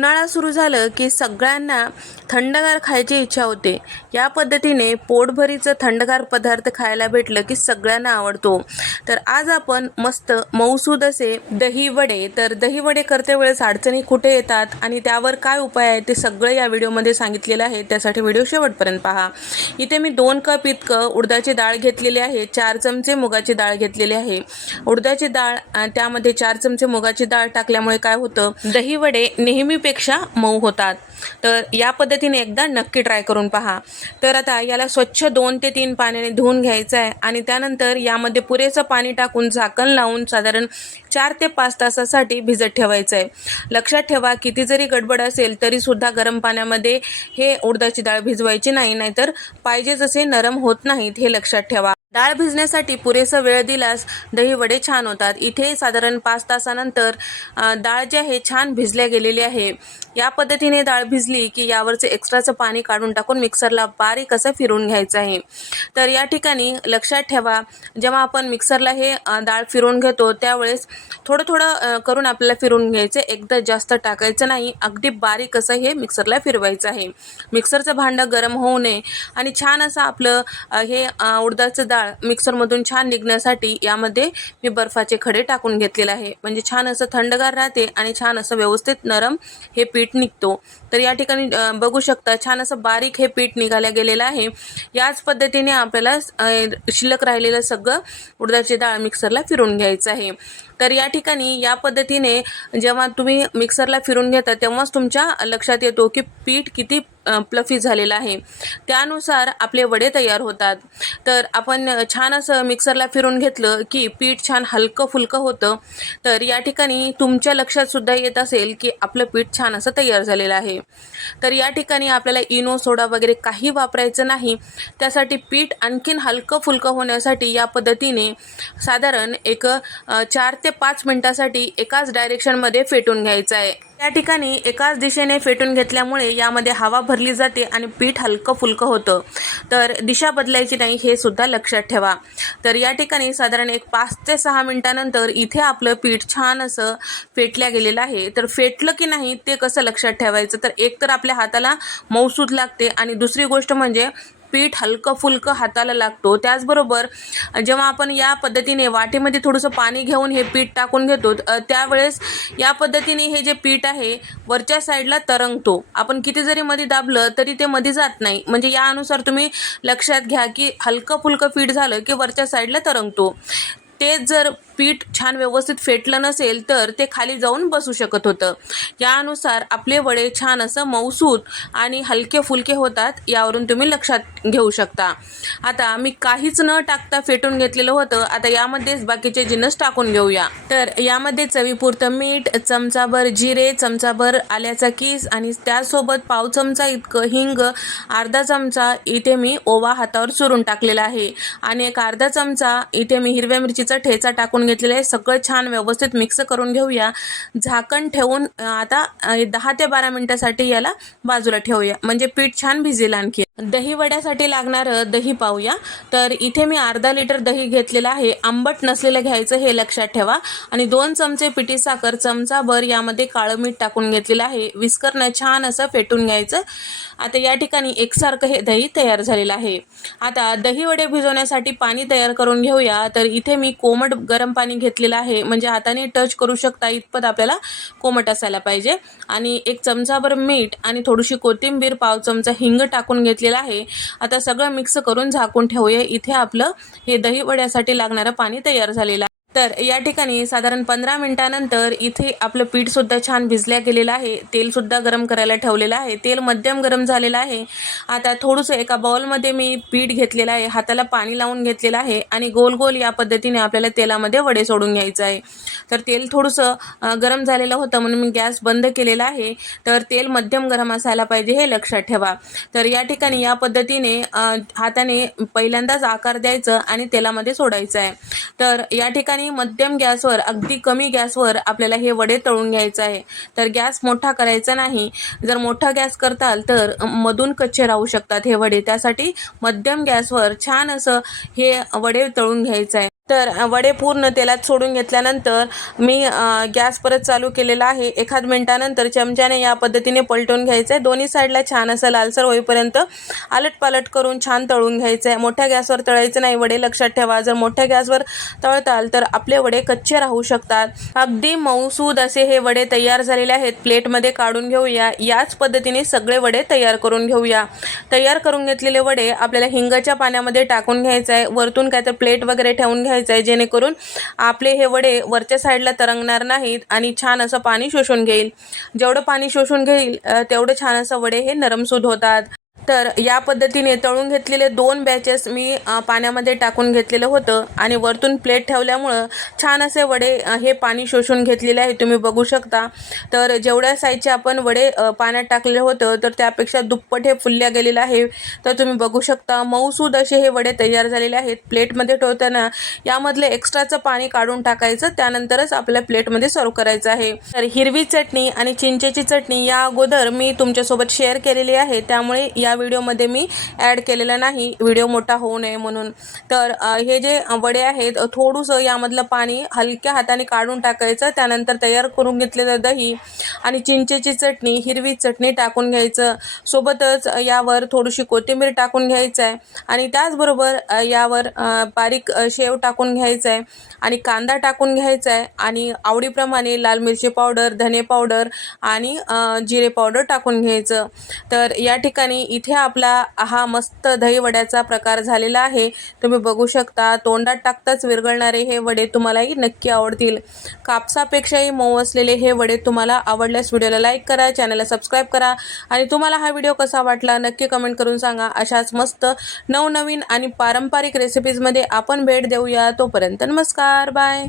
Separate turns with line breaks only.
उन्हाळा सुरू झालं की सगळ्यांना थंडगार खायची इच्छा होते. या पद्धतीने पोटभरीचं थंडगार पदार्थ खायला भेटलं की सगळ्यांना आवडतो. तर आज आपण मस्त मऊसूद असे दही वडे. तर दही वडे करते वेळेस अडचणी कुठे येतात आणि त्यावर काय उपाय आहे ते सगळं या व्हिडिओमध्ये सांगितलेलं आहे. त्यासाठी व्हिडिओ शेवटपर्यंत पहा. इथे मी दोन कप इतकं उडदाची डाळ घेतलेली आहे. चार चमचे मुगाची डाळ घेतलेली आहे. उडदाची डाळ त्यामध्ये चार चमचे मुगाची डाळ टाकल्यामुळे काय होतं? दही वडे नेहमीपेक्षा मऊ होतात. तर या पद्धतीने एकदा नक्की ट्राय करून पहा. तर आता याला स्वच्छ दोन ते तीन पाण्याने धुवून घ्यायचं आहे आणि त्यानंतर यामध्ये पुरेसं पाणी टाकून झाकण लावून साधारण चार ते पाच तासासाठी भिजत ठेवायचं आहे लक्षात ठेवा किती जरी गडबड असेल तरी सुद्धा गरम पाण्यामध्ये हे उडदाची डाळ भिजवायची नाही नाहीतर पाहिजे जसे नरम होत नाहीत हे लक्षात ठेवा. डाळ भिजण्यासाठी पुरेसा वेळ दिल्यास दही वडे छान होतात. इथे साधारण पाच तासानंतर डाळ जी आहे छान भिजल्या गेलेली आहे. या पद्धतीने डाळ भिजली की यावरचं एक्स्ट्राचं पाणी काढून टाकून मिक्सरला बारीक असं फिरून घ्यायचं आहे. तर या ठिकाणी लक्षात ठेवा जेव्हा आपण मिक्सरला हे डाळ फिरवून घेतो त्यावेळेस थोडं थोडं करून आपल्याला फिरून घ्यायचं. एकदा जास्त टाकायचं नाही अगदी बारीक असं हे मिक्सरला फिरवायचं आहे. मिक्सरचं भांडं गरम होऊ नये आणि छान असं आपलं हे उडदाचं डाळ डाळ मिक्सरमधून छान निघण्यासाठी यामध्ये मी बर्फाचे खडे टाकून घेतलेले आहे. म्हणजे छान असं थंडगार राहते आणि छान असं व्यवस्थित नरम हे पीठ निघतो. तर या ठिकाणी बघू शकता छान असं बारीक हे पीठ निघाल्या गेलेलं आहे. याच पद्धतीने आपल्याला शिल्लक राहिलेलं सगळं उडदाची डाळ मिक्सरला फिरून घ्यायचं आहे. तर या ठिकाणी या पद्धतीने जेव्हा तुम्ही मिक्सरला फिरून घेता तेव्हाच तुमच्या लक्षात येतो की पीठ किती प्लफी झालेला आहे. त्यानुसार आपले वडे तयार होतात. तर आपण छान असं मिक्सरला फिरून घेतलं की पीठ छान हलकं फुलकं होतं. तर या ठिकाणी तुमच्या लक्षात सुद्धा येत असेल की आपलं पीठ छान असं तयार झालेलं आहे. तर या ठिकाणी आपल्याला इनो सोडा वगैरे काही वापरायचं नाही. त्यासाठी पीठ आणखीन हलकं फुलकं होण्यासाठी या पद्धतीने साधारण एक चार ते पाच मिनटासाठी एकाच डायरेक्शनमध्ये फेटून घ्यायचं आहे. त्या ठिकाणी एकाच दिशेने फेटून घेतल्यामुळे यामध्ये हवा भरली जाते आणि पीठ हलकं फुलकं होतं. तर दिशा बदलायची नाही हे सुद्धा लक्षात ठेवा. तर या ठिकाणी साधारण एक पाच ते सहा मिनटानंतर इथे आपलं पीठ छान असं फेटल्या गेलेलं आहे. तर फेटलं की नाही ते कसं लक्षात ठेवायचं? तर एक तर आपल्या हाताला मऊसूद लागते आणि दुसरी गोष्ट म्हणजे पीठ हलकं फुलकं हाताला लागतो. त्याचबरोबर जेव्हा आपण या पद्धतीने वाटीमध्ये थोडंसं पाणी घेऊन हे पीठ टाकून घेतो त्यावेळेस या पद्धतीने हे जे पीठ आहे वरच्या साईडला तरंगतो. आपण किती जरी मध्ये दाबलं तरी ते मध्ये जात नाही. म्हणजे यानुसार तुम्ही लक्षात घ्या की हलकं फुलकं पीठ झालं की वरच्या साईडला तरंगतो. तेच जर पीठ छान व्यवस्थित फेटलं नसेल तर ते खाली जाऊन बसू शकत होतं. यानुसार आपले वडे छान असं मऊसूत आणि हलके फुलके होतात यावरून तुम्ही लक्षात घेऊ शकता. आता मी काहीच न टाकता फेटून घेतलेलं होतं. आता यामध्येच बाकीचे जिन्नस टाकून घेऊया. तर यामध्ये चवीपुरतं मीठ चमचाभर जिरे चमचाभर आल्याचा किस आणि त्यासोबत पाव चमचा इतकं हिंग अर्धा चमचा इथे मी ओवा हातावर चुरून टाकलेला आहे. आणि एक अर्धा चमचा इथे मी हिरव्या मिरचीचा ठेचा टाकून घेतलेले आहे. सगळं छान व्यवस्थित मिक्स करून घेऊया. झाकण ठेवून आता दहा ते बारा मिनटासाठी याला बाजूला ठेवूया. म्हणजे पीठ छान भिजेल आणखी. दही वड्यासाठी लागणारं दही पाहूया. तर इथे मी अर्धा लिटर दही घेतलेलं आहे. आंबट नसलेलं घ्यायचं हे लक्षात ठेवा. आणि दोन चमचे पिठी साखर चमचाभर यामध्ये काळं मीठ टाकून घेतलेलं आहे. विस्करनं छान असं फेटून घ्यायचं. आता या ठिकाणी एकसारखं हे दही तयार झालेलं आहे. आता दही वडे भिजवण्यासाठी पाणी तयार करून घेऊया. तर इथे मी कोमट गरम पाणी घेतलेलं आहे. म्हणजे हाताने टच करू शकता इतपत आपल्याला कोमट असायला पाहिजे. आणि एक चमचाभर मीठ आणि थोडीशी कोथिंबीर पाव चमचा हिंग टाकून घेतले घेतलेलं आहे. आता सगळं मिक्स करून झाकून ठेवूया. इथे आपलं हे दही वड्यासाठी लागणारं पाणी तयार झालेलं आहे. तर या ठिकाणी साधारण पंधरा मिनिटानंतर इथे आपलं पीठसुद्धा छान भिजल्या गेलेलं आहे. तेलसुद्धा गरम करायला ठेवलेलं आहे. तेल मध्यम गरम झालेलं आहे. आता थोडंसं एका बाउलमध्ये मी पीठ घेतलेलं आहे. हाताला पाणी लावून घेतलेलं आहे आणि गोल गोल या पद्धतीने आपल्याला तेलामध्ये वडे सोडून घ्यायचं आहे. तर तेल थोडंसं गरम झालेलं होतं म्हणून मी गॅस बंद केलेला आहे. तर तेल मध्यम गरम असायला पाहिजे हे लक्षात ठेवा. तर या ठिकाणी या पद्धतीने हाताने पहिल्यांदाच आकार द्यायचं आणि तेलामध्ये सोडायचं आहे. तर या ठिकाणी मध्यम गॅसवर अगदी कमी गॅसवर आपल्याला हे वडे तळून घ्यायचं आहे. तर गॅस मोठा करायचा नाही. जर मोठा गॅस करताल तर मधून कच्चे राहू शकतात हे वडे. त्यासाठी मध्यम गॅसवर छान असं हे वडे तळून घ्यायचं आहे. तर वडे पूर्ण तेलात सोडून घेतल्यानंतर मी गॅस परत चालू केलेला आहे. एखाद मिनटानंतर चमच्याने या पद्धतीने पलटून घ्यायचं आहे दोन्ही साईडला छान असं लालसर होईपर्यंत आलट पालट करून छान तळून घ्यायचं आहे मोठ्या गॅसवर तळायचं नाही. वडे लक्षात ठेवा. जर मोठ्या गॅसवर तळताल तर आपले वडे कच्चे राहू शकतात. अगदी मऊसूद असे हे वडे तयार झालेले आहेत. प्लेटमध्ये काढून घेऊया. याच पद्धतीने सगळे वडे तयार करून घेऊया. तयार करून घेतलेले वडे आपल्याला हिंगाच्या पाण्यामध्ये टाकून घ्यायचं आहे वरतून काय तर प्लेट वगैरे ठेवून घ्यायचं आहे जेणेकरून आपले हे वडे वरच्या साईडला तरंगणार नाहीत आणि छान असं पाणी शोषून घेईल. जेवढं पाणी शोषून घेईल तेवढं छान असं वडे हे नरमसूद होतात. तर या पद्धतीने तळून घेतलेले दोन बॅचेस मी पाण्यामध्ये टाकून घेतलेलं होतं आणि वरतून प्लेट ठेवल्यामुळं छान असे वडे हे पाणी शोषून घेतलेले आहे. तुम्ही बघू शकता. तर जेवढ्या साईजचे आपण वडे पाण्यात टाकलेलं होतं तर त्यापेक्षा दुप्पट हे फुलल्या गेलेलं आहे. तर तुम्ही बघू शकता मऊसूद असे हे वडे तयार झालेले आहेत. प्लेटमध्ये ठेवताना यामधले एक्स्ट्राचं पाणी काढून टाकायचं त्यानंतरच आपल्या प्लेटमध्ये सर्व करायचं आहे. तर हिरवी चटणी आणि चिंचेची चटणी या अगोदर मी तुमच्यासोबत शेअर केलेली आहे. त्यामुळे या व्हिडिओमध्ये मी ॲड केलेलं नाही. व्हिडिओ मोठा होऊ नये म्हणून. तर हे जे वडे आहेत थोडंसं यामधलं पाणी हलक्या हाताने काढून टाकायचं. त्यानंतर तयार करून घेतलेलं दही आणि चिंचेची चटणी हिरवी चटणी टाकून घ्यायचं. सोबतच यावर थोडीशी कोथिंबीर टाकून घ्यायचं आहे आणि त्याचबरोबर यावर बारीक शेव टाकून घ्यायचं आहे आणि कांदा टाकून घ्यायचा आहे आणि आवडीप्रमाणे लाल मिरची पावडर धने पावडर आणि जिरे पावडर टाकून घ्यायचं. तर या ठिकाणी इथे आपला हा मस्त दहीवड्याचा प्रकार झालेला आहे. तुम्ही बघू शकता तोंडात टाकताच विरघळणारे हे वडे तुम्हालाही नक्की आवडतील. कापसापेक्षाही मऊ असलेले हे वडे तुम्हाला आवडल्यास व्हिडिओला लाईक करा चॅनलला सबस्क्राईब करा आणि तुम्हाला हा व्हिडिओ कसा वाटला नक्की कमेंट करून सांगा. अशाच मस्त नवनवीन आणि पारंपरिक रेसिपीजमध्ये आपण भेट देऊया. तोपर्यंत नमस्कार बाय.